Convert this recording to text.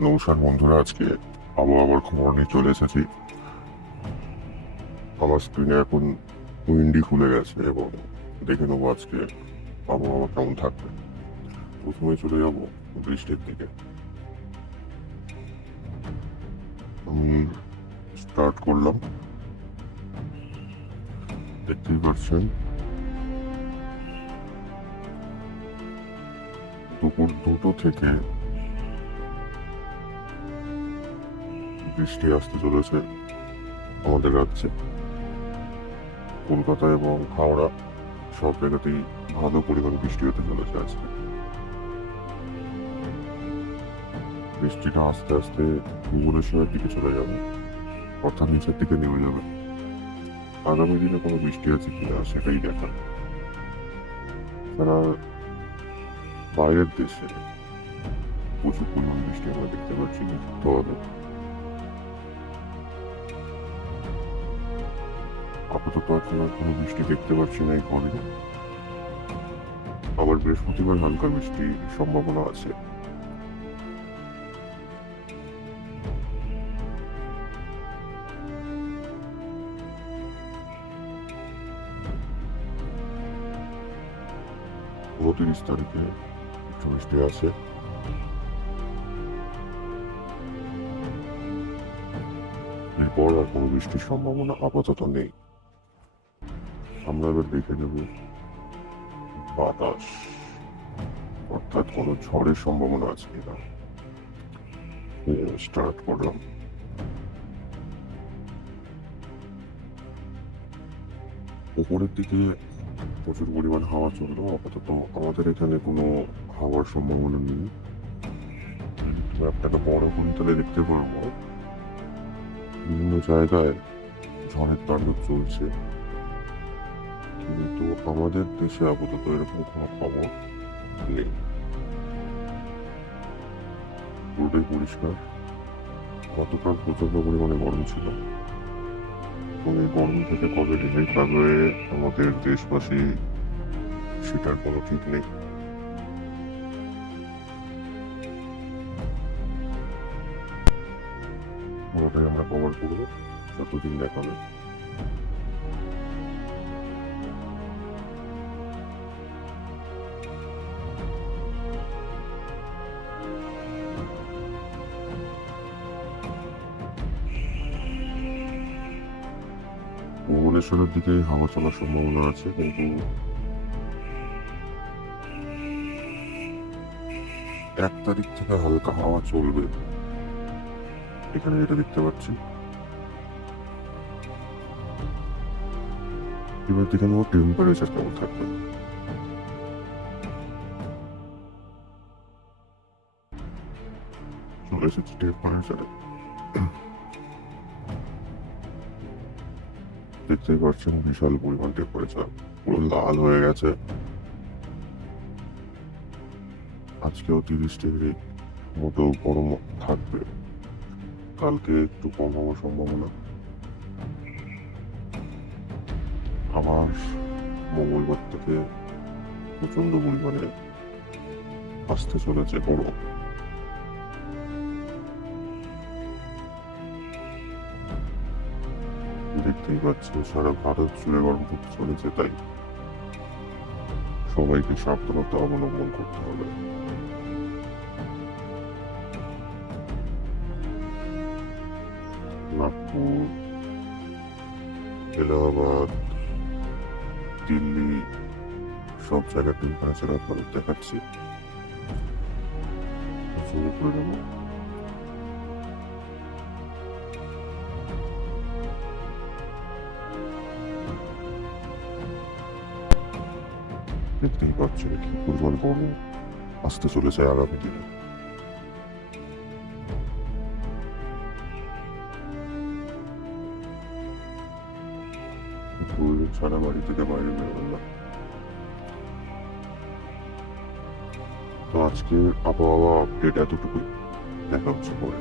নমস্কার বন্ধুরা, আজকে আবহাওয়ার খবর নিয়ে চলে এসেছি। আমার স্ক্রিনে এখন উইন্ডি খুলে গেছে এবং দেখে নেবো আজকে আবহাওয়া কেমন থাকবে। প্রথমে চলে যাব বৃষ্টির দিকে। আমি স্টার্ট করলাম। দেখতেই পাচ্ছেন দুপুর 2টো থেকে বৃষ্টি আসতে চলেছে আমাদের রাজ্যে। কলকাতা এবং হাওড়া সব জায়গাতেই ভালো পরিমাণ বৃষ্টি হতে চলেছে আজকে। বৃষ্টিটা আস্তে আস্তে ভুবনেশ্বরের দিকে চলে যাবে, অর্থাৎ নিচের দিকে নেমে যাবে। আগামী দিনে কোনো বৃষ্টি আছে কিনা সেটাই দেখার। তারা বাইরের দেশে প্রচুর পরিমাণ বৃষ্টি আমরা দেখতে পাচ্ছি নিযুক্ত হবে। আপাতত এখন আর কোনো বৃষ্টি দেখতে পাচ্ছি না এই কদিনে। আবার বৃহস্পতিবার হালকা বৃষ্টির সম্ভাবনা আছে। উনত্রিশ তারিখে একটু বৃষ্টি আছে। এরপর আর কোনো বৃষ্টির সম্ভাবনা আপাতত নেই। আমরা এবার দেখে নেব বাতাস, অর্থাৎ কোনো ঝড়ের সম্ভাবনা আছে কিনা। স্টার্ট করলাম। উপরের দিকে প্রচুর পরিমাণ হাওয়া চললো। আপাতত আমাদের এখানে কোনো হাওয়ার সম্ভাবনা নেই। ম্যাপটাকে বড় করে তাহলে দেখতে পারবো বিভিন্ন জায়গায় ঝড়ের তাণ্ডব চলছে, কিন্তু আমাদের দেশে আপাতত এরকম কোনো খবর নেই। পুরোটাই পরিষ্কার। গতকাল প্রচন্ড পরিমাণে গরম ছিল এবং এই গরম থেকে কবে রিলিফ পাবে আমাদের দেশবাসী সেটার কোনো ঠিক নেই। পুরোটাই আমরা কভার করবো যতদিন দেখাবে। ভুবনেশ্বরের দিকে হাওয়া চলার সম্ভাবনা আছে, কিন্তু 1 তারিখ থেকে হালকা হাওয়া চলবে। এখানে যেটা দেখতে পাচ্ছি, এবার দেখে নেবো টেম্পারেচার কেমন থাকবে। চলে এসেছি টেম্পারেচারে। দেখতেই পাচ্ছেন বিশাল পরিমাণ টেম্পারেচার, পুরো লাল হয়ে গেছে। আজকেও 30 ডিগ্রি মতো গরম থাকবে। কালকে একটু কম হওয়ার সম্ভাবনা। আবার মঙ্গলবার থেকে প্রচন্ড পরিমাণে আসতে চলেছে গরম। দেখতেই পাচ্ছি সারা ভারত জুড়ে গরম পড়তে চলেছে, তাই সবাইকে সাবধানতা অবলম্বন করতে হবে। নাগপুর, এলাহাবাদ, দিল্লি সব জায়গায় টেম্পারেচার আপনাদের দেখাচ্ছি। শুরু করে দেবো। দেখতেই পাচ্ছি কি পরিমাণ গরম আসতে চলেছে আগামী দিনে। সারা বাড়ি থেকে বাইরে বেরোবেন না। তো আজকে আবহাওয়া আপডেট এতটুকুই। দেখা হচ্ছে পরে।